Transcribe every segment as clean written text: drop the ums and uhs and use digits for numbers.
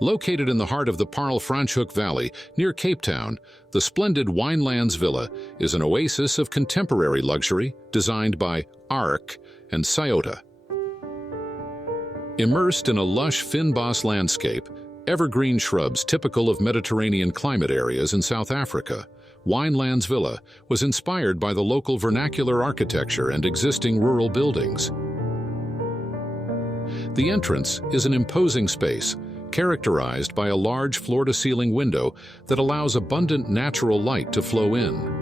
Located in the heart of the Paarl-Franschhoek Valley, near Cape Town, the splendid Winelands Villa is an oasis of contemporary luxury designed by ARRCC and SAOTA. Immersed in a lush fynbos landscape, evergreen shrubs typical of Mediterranean climate areas in South Africa, Winelands Villa was inspired by the local vernacular architecture and existing rural buildings. The entrance is an imposing space, characterized by a large floor-to-ceiling window that allows abundant natural light to flow in.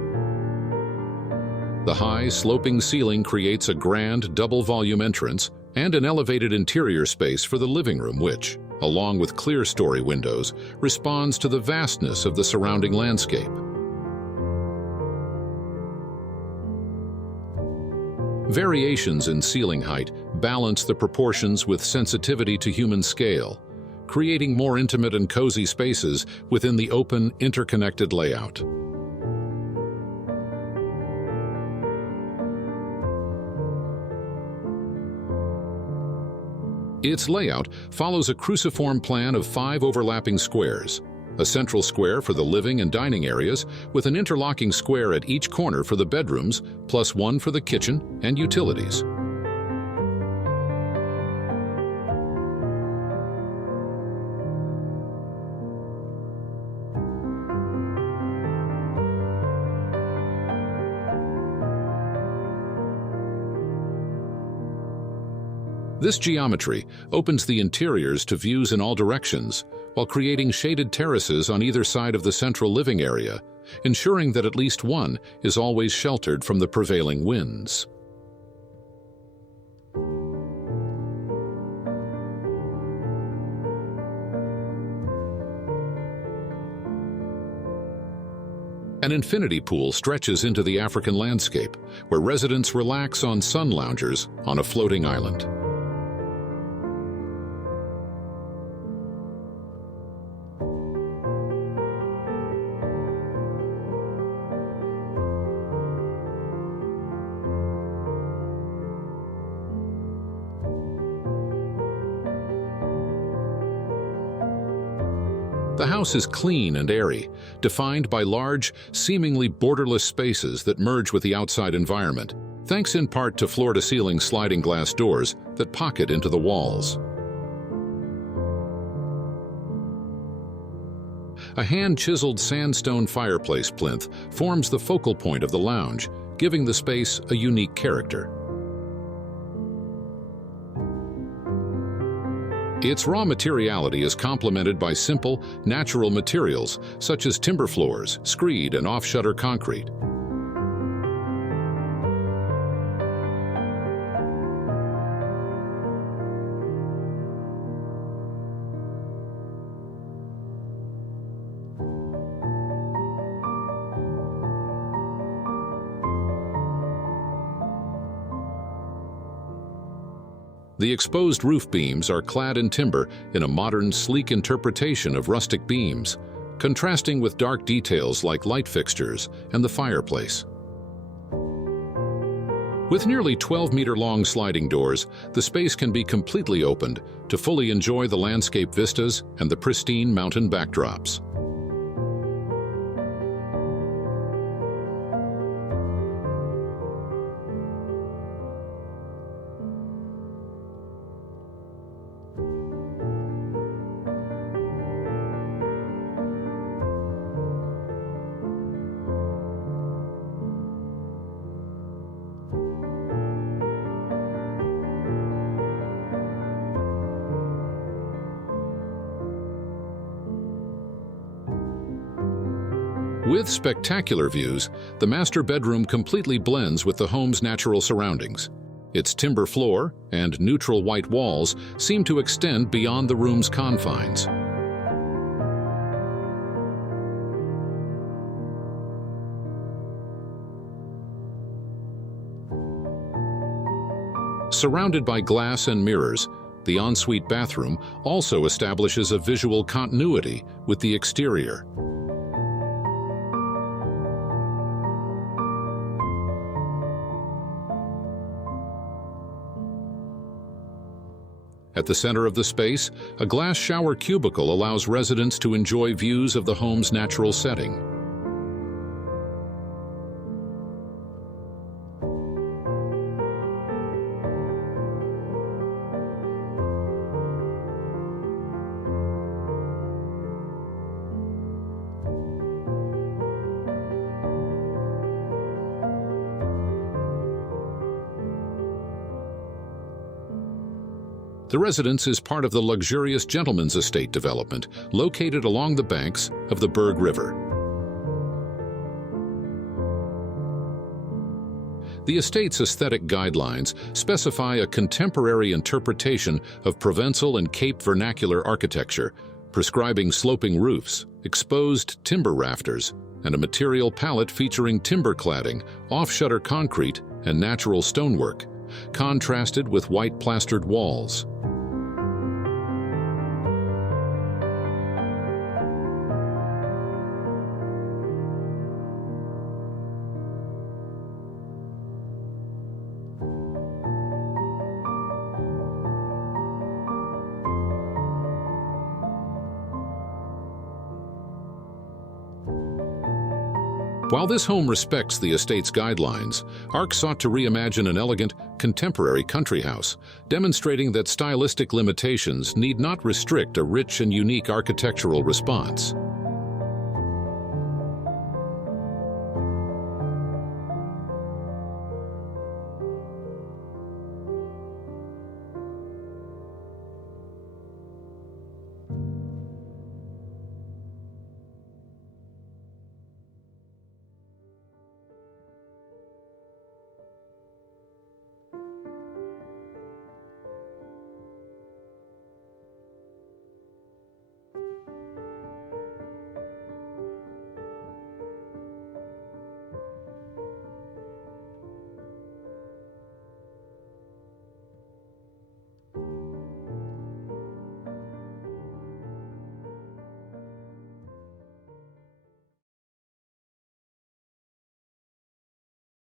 The high, sloping ceiling creates a grand double-volume entrance and an elevated interior space for the living room which, along with clear-story windows, responds to the vastness of the surrounding landscape. Variations in ceiling height balance the proportions with sensitivity to human scale, creating more intimate and cozy spaces within the open, interconnected layout. Its layout follows a cruciform plan of 5 overlapping squares, a central square for the living and dining areas with an interlocking square at each corner for the bedrooms, plus one for the kitchen and utilities. This geometry opens the interiors to views in all directions, while creating shaded terraces on either side of the central living area, ensuring that at least one is always sheltered from the prevailing winds. An infinity pool stretches into the African landscape, where residents relax on sun loungers on a floating island. The house is clean and airy, defined by large, seemingly borderless spaces that merge with the outside environment, thanks in part to floor-to-ceiling sliding glass doors that pocket into the walls. A hand-chiseled sandstone fireplace plinth forms the focal point of the lounge, giving the space a unique character. Its raw materiality is complemented by simple, natural materials such as timber floors, screed, and off-shutter concrete. The exposed roof beams are clad in timber in a modern, sleek interpretation of rustic beams, contrasting with dark details like light fixtures and the fireplace. With nearly 12-meter-long sliding doors, the space can be completely opened to fully enjoy the landscape vistas and the pristine mountain backdrops. With spectacular views, the master bedroom completely blends with the home's natural surroundings. Its timber floor and neutral white walls seem to extend beyond the room's confines. Surrounded by glass and mirrors, the ensuite bathroom also establishes a visual continuity with the exterior. At the center of the space, a glass shower cubicle allows residents to enjoy views of the home's natural setting. The residence is part of the luxurious gentleman's estate development located along the banks of the Berg River. The estate's aesthetic guidelines specify a contemporary interpretation of Provençal and Cape vernacular architecture, prescribing sloping roofs, exposed timber rafters, and a material palette featuring timber cladding, off-shutter concrete, and natural stonework, contrasted with white plastered walls. While this home respects the estate's guidelines, ARRCC sought to reimagine an elegant, contemporary country house, demonstrating that stylistic limitations need not restrict a rich and unique architectural response.